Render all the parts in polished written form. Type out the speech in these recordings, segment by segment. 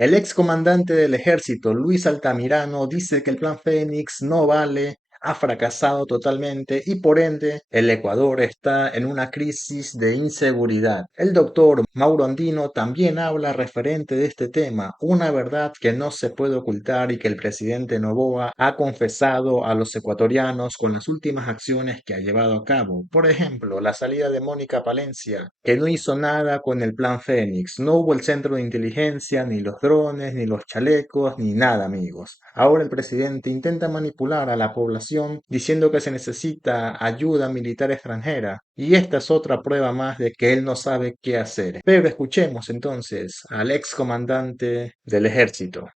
El excomandante del ejército, Luis Altamirano, dice que el Plan Fénix no vale, ha fracasado totalmente y por ende el Ecuador está en una crisis de inseguridad. El doctor Mauro Andino también habla referente de este tema, una verdad que no se puede ocultar y que el presidente Noboa ha confesado a los ecuatorianos con las últimas acciones que ha llevado a cabo. Por ejemplo, la salida de Mónica Palencia, que no hizo nada con el Plan Fénix, no hubo el centro de inteligencia, ni los drones, ni los chalecos, ni nada, amigos. Ahora el presidente intenta manipular a la población diciendo que se necesita ayuda militar extranjera, y esta es otra prueba más de que él no sabe qué hacer. Pero escuchemos entonces al ex comandante del ejército.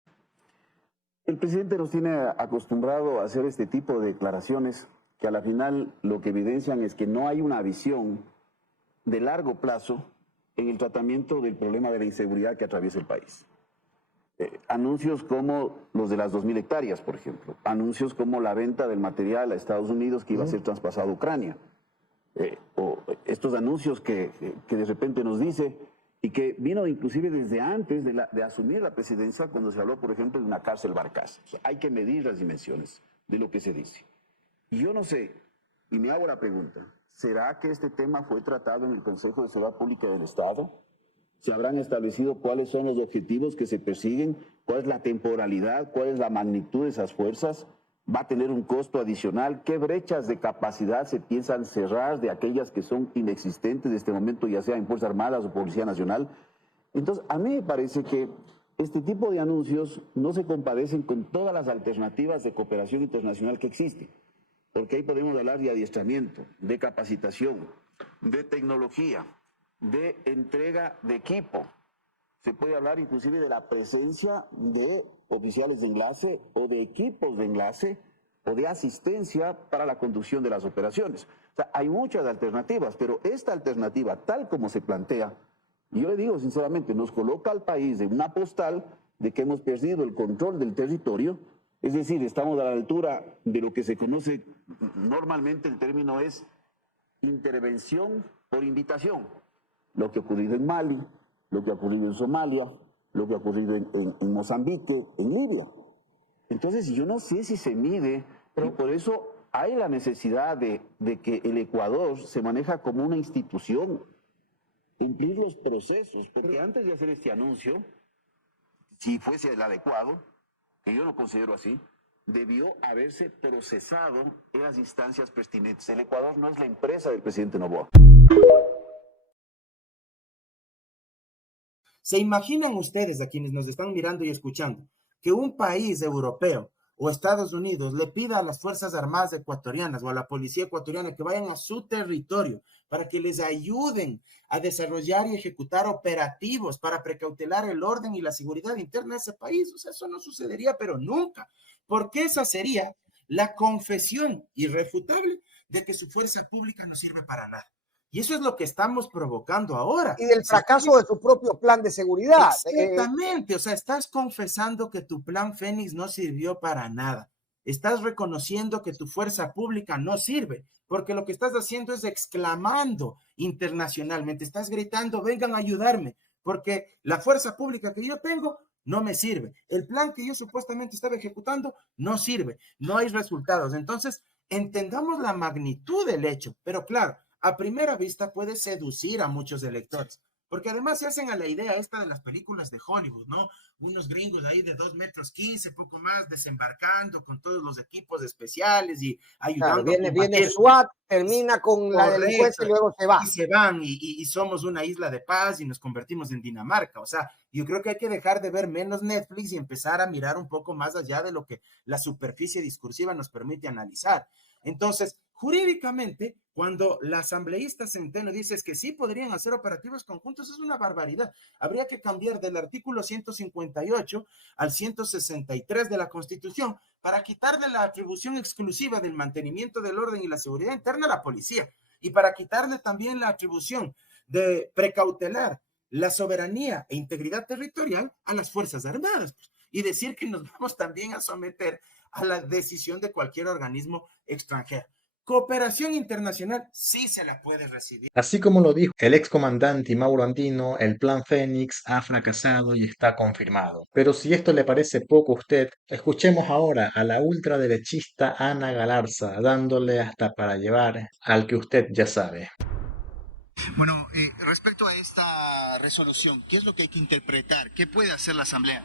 El presidente nos tiene acostumbrado a hacer este tipo de declaraciones que a la final lo que evidencian es que no hay una visión de largo plazo en el tratamiento del problema de la inseguridad que atraviesa el país. Anuncios como los de las 2.000 hectáreas, por ejemplo. Anuncios como la venta del material a Estados Unidos que iba a ser traspasado a Ucrania. O estos anuncios que de repente nos dice y que vino inclusive desde antes de asumir la presidencia cuando se habló, por ejemplo, de una cárcel Barcas. O sea, hay que medir las dimensiones de lo que se dice. Y yo no sé, y me hago la pregunta, ¿será que este tema fue tratado en el Consejo de Seguridad Pública del Estado? ¿Se habrán establecido cuáles son los objetivos que se persiguen? ¿Cuál es la temporalidad? ¿Cuál es la magnitud de esas fuerzas? ¿Va a tener un costo adicional? ¿Qué brechas de capacidad se piensan cerrar de aquellas que son inexistentes en este momento, ya sea en Fuerzas Armadas o Policía Nacional? Entonces, a mí me parece que este tipo de anuncios no se compadecen con todas las alternativas de cooperación internacional que existen, porque ahí podemos hablar de adiestramiento, de capacitación, de tecnología, de entrega de equipo. Se puede hablar inclusive de la presencia de oficiales de enlace o de equipos de enlace o de asistencia para la conducción de las operaciones. O sea, hay muchas alternativas, pero esta alternativa, tal como se plantea, y yo le digo sinceramente, nos coloca al país en una postal de que hemos perdido el control del territorio, es decir, estamos a la altura de lo que se conoce normalmente, el término es intervención por invitación. Lo que ha ocurrido en Mali, lo que ha ocurrido en Somalia, lo que ha ocurrido en Mozambique, en Libia. Entonces yo no sé si se mide, y por eso hay la necesidad de que el Ecuador se maneja como una institución, cumplir los procesos, porque antes de hacer este anuncio, si fuese el adecuado, que yo no considero así, debió haberse procesado en las instancias pertinentes. El Ecuador no es la empresa del presidente Noboa. ¿Se imaginan ustedes, a quienes nos están mirando y escuchando, que un país europeo o Estados Unidos le pida a las Fuerzas Armadas ecuatorianas o a la Policía ecuatoriana que vayan a su territorio para que les ayuden a desarrollar y ejecutar operativos para precautelar el orden y la seguridad interna de ese país? O sea, eso no sucedería, pero nunca, porque esa sería la confesión irrefutable de que su fuerza pública no sirve para nada. Y eso es lo que estamos provocando ahora. Y del fracaso de su propio plan de seguridad. Exactamente, o sea, estás confesando que tu plan Fénix no sirvió para nada. Estás reconociendo que tu fuerza pública no sirve, porque lo que estás haciendo es exclamando internacionalmente, estás gritando, vengan a ayudarme, porque la fuerza pública que yo tengo no me sirve. El plan que yo supuestamente estaba ejecutando no sirve, no hay resultados. Entonces, entendamos la magnitud del hecho, pero claro, a primera vista puede seducir a muchos electores. Porque además se hacen a la idea esta de las películas de Hollywood, ¿no? Unos gringos ahí de 2,15 metros, poco más, desembarcando con todos los equipos especiales y ayudando claro, a viene combatir. SWAT, termina con la delincuencia Correcto. y luego se va. Y se van y somos una isla de paz y nos convertimos en Dinamarca. O sea, yo creo que hay que dejar de ver menos Netflix y empezar a mirar un poco más allá de lo que la superficie discursiva nos permite analizar. Entonces, jurídicamente, cuando la asambleísta Centeno dice que sí podrían hacer operativos conjuntos, es una barbaridad. Habría que cambiar del artículo 158 al 163 de la Constitución para quitarle la atribución exclusiva del mantenimiento del orden y la seguridad interna a la policía y para quitarle también la atribución de precautelar la soberanía e integridad territorial a las Fuerzas Armadas y decir que nos vamos también a someter a la decisión de cualquier organismo extranjero. Cooperación internacional sí se la puede recibir. Así como lo dijo el excomandante Mauro Andino, el Plan Fénix ha fracasado y está confirmado. Pero si esto le parece poco a usted, escuchemos ahora a la ultraderechista Ana Galarza, dándole hasta para llevar al que usted ya sabe. Bueno, respecto a esta resolución, ¿qué es lo que hay que interpretar? ¿Qué puede hacer la Asamblea?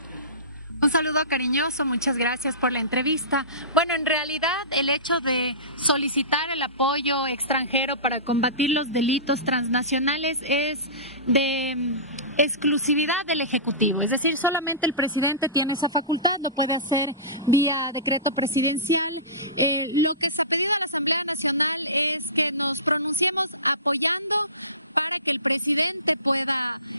Un saludo cariñoso, muchas gracias por la entrevista. Bueno, en realidad el hecho de solicitar el apoyo extranjero para combatir los delitos transnacionales es de exclusividad del Ejecutivo, es decir, solamente el presidente tiene esa facultad, lo puede hacer vía decreto presidencial. Lo que se ha pedido a la Asamblea Nacional es que nos pronunciemos apoyando para que el presidente pueda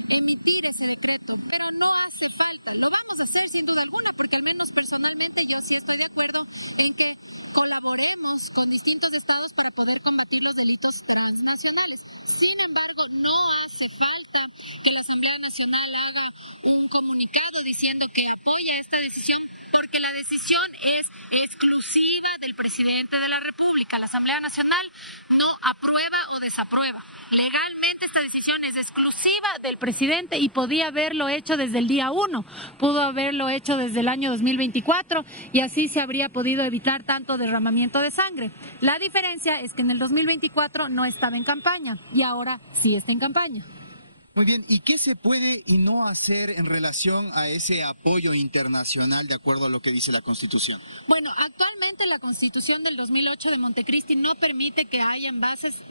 emitir ese decreto, pero no hace falta, lo vamos a hacer sin duda alguna, porque al menos personalmente yo sí estoy de acuerdo en que colaboremos con distintos estados para poder combatir los delitos transnacionales. Sin embargo, no hace falta que la Asamblea Nacional haga un comunicado diciendo que apoya esta decisión, porque la decisión es exclusiva del presidente de la República. La Asamblea Nacional no aprueba o desaprueba. Legalmente esta decisión es exclusiva del presidente y podía haberlo hecho desde el día 1, pudo haberlo hecho desde el año 2024 y así se habría podido evitar tanto derramamiento de sangre. La diferencia es que en el 2024 no estaba en campaña y ahora sí está en campaña. Muy bien, ¿y qué se puede y no hacer en relación a ese apoyo internacional de acuerdo a lo que dice la Constitución? Bueno, actualmente la Constitución del 2008 de Montecristi no permite que hayan bases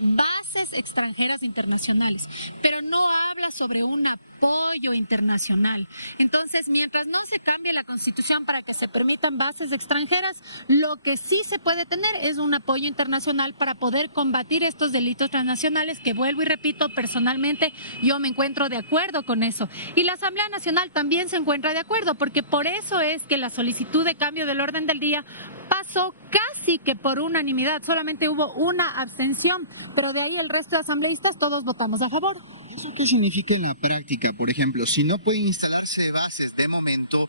extranjeras internacionales, pero no habla sobre un apoyo internacional. Entonces, mientras no se cambie la Constitución para que se permitan bases extranjeras, lo que sí se puede tener es un apoyo internacional para poder combatir estos delitos transnacionales que, vuelvo y repito, personalmente yo me encuentro de acuerdo con eso. Y la Asamblea Nacional también se encuentra de acuerdo, porque por eso es que la solicitud de cambio del orden del día pasó casi que por unanimidad, solamente hubo una abstención, pero de ahí el resto de asambleístas todos votamos a favor. ¿Eso qué significa en la práctica? Por ejemplo, si no pueden instalarse bases de momento,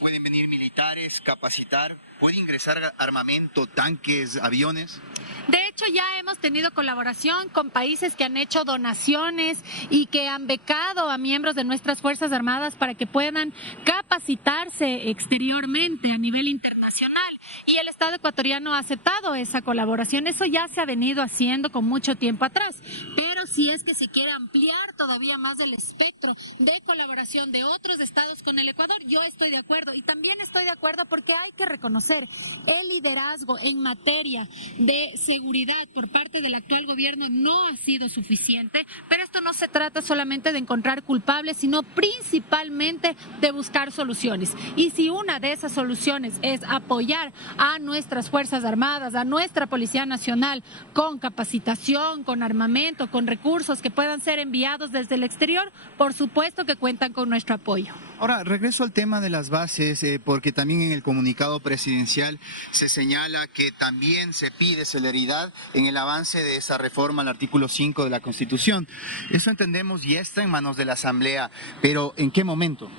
pueden venir militares, capacitar, puede ingresar armamento, tanques, aviones. De hecho, ya hemos tenido colaboración con países que han hecho donaciones y que han becado a miembros de nuestras Fuerzas Armadas para que puedan capacitarse exteriormente a nivel internacional. Y el Estado ecuatoriano ha aceptado esa colaboración. Eso ya se ha venido haciendo con mucho tiempo atrás. Pero si es que se quiere ampliar todavía más el espectro de colaboración de otros estados con el Ecuador, yo estoy de acuerdo. Y también estoy de acuerdo porque hay que reconocer el liderazgo en materia de seguridad por parte del actual gobierno no ha sido suficiente, pero esto no se trata solamente de encontrar culpables, sino principalmente de buscar soluciones. Y si una de esas soluciones es apoyar a nuestras Fuerzas Armadas, a nuestra Policía Nacional, con capacitación, con armamento, con recursos que puedan ser enviados desde el exterior, por supuesto que cuentan con nuestro apoyo. Ahora, regreso al tema de las bases, porque también en el comunicado presidencial se señala que también se pide celeridad en el avance de esa reforma al artículo 5 de la Constitución. Eso entendemos ya está en manos de la Asamblea, pero ¿en qué momento?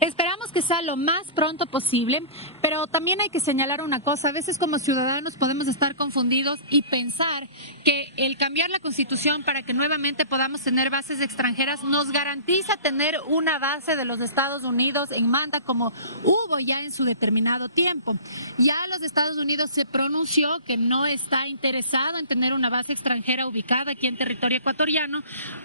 Esperamos que sea lo más pronto posible, pero también hay que señalar una cosa. A veces como ciudadanos podemos estar confundidos y pensar que el cambiar la Constitución para que nuevamente podamos tener bases extranjeras nos garantiza tener una base de los Estados Unidos en Manta como hubo ya en su determinado tiempo. Ya los Estados Unidos se pronunció que no está interesado en tener una base extranjera ubicada aquí en territorio ecuatoriano.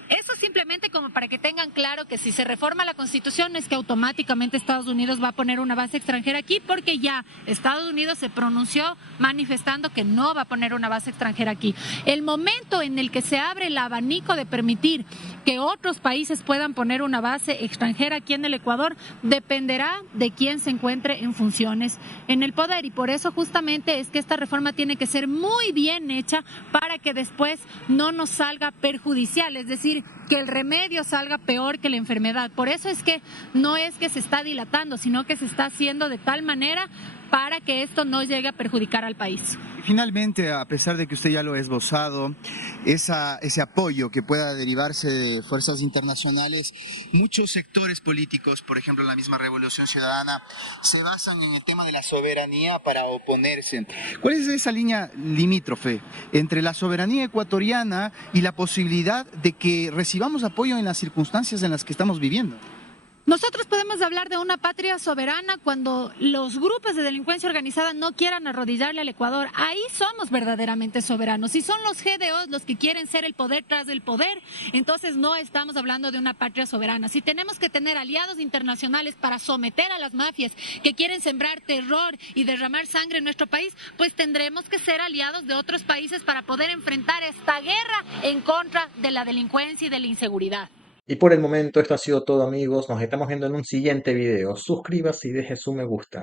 Eso simplemente como para que tengan claro que si se reforma la Constitución es que automáticamente Estados Unidos va a poner una base extranjera aquí, porque ya Estados Unidos se pronunció manifestando que no va a poner una base extranjera aquí. El momento en el que se abre el abanico de permitir que otros países puedan poner una base extranjera aquí en el Ecuador dependerá de quién se encuentre en funciones en el poder, y por eso justamente es que esta reforma tiene que ser muy bien hecha para que después no nos salga perjudicial, es decir, que el remedio salga peor que la enfermedad. Por eso es que no es que se está dilatando, sino que se está haciendo de tal manera para que esto no llegue a perjudicar al país. Finalmente, a pesar de que usted ya lo ha esbozado, ese apoyo que pueda derivarse de fuerzas internacionales, muchos sectores políticos, por ejemplo la misma Revolución Ciudadana, se basan en el tema de la soberanía para oponerse. ¿Cuál es esa línea limítrofe entre la soberanía ecuatoriana y la posibilidad de que recibamos apoyo en las circunstancias en las que estamos viviendo? Nosotros podemos hablar de una patria soberana cuando los grupos de delincuencia organizada no quieran arrodillarle al Ecuador. Ahí somos verdaderamente soberanos. Si son los GDOs los que quieren ser el poder tras el poder, entonces no estamos hablando de una patria soberana. Si tenemos que tener aliados internacionales para someter a las mafias que quieren sembrar terror y derramar sangre en nuestro país, pues tendremos que ser aliados de otros países para poder enfrentar esta guerra en contra de la delincuencia y de la inseguridad. Y por el momento esto ha sido todo, amigos. Nos estamos viendo en un siguiente video. Suscríbase y deje su me gusta.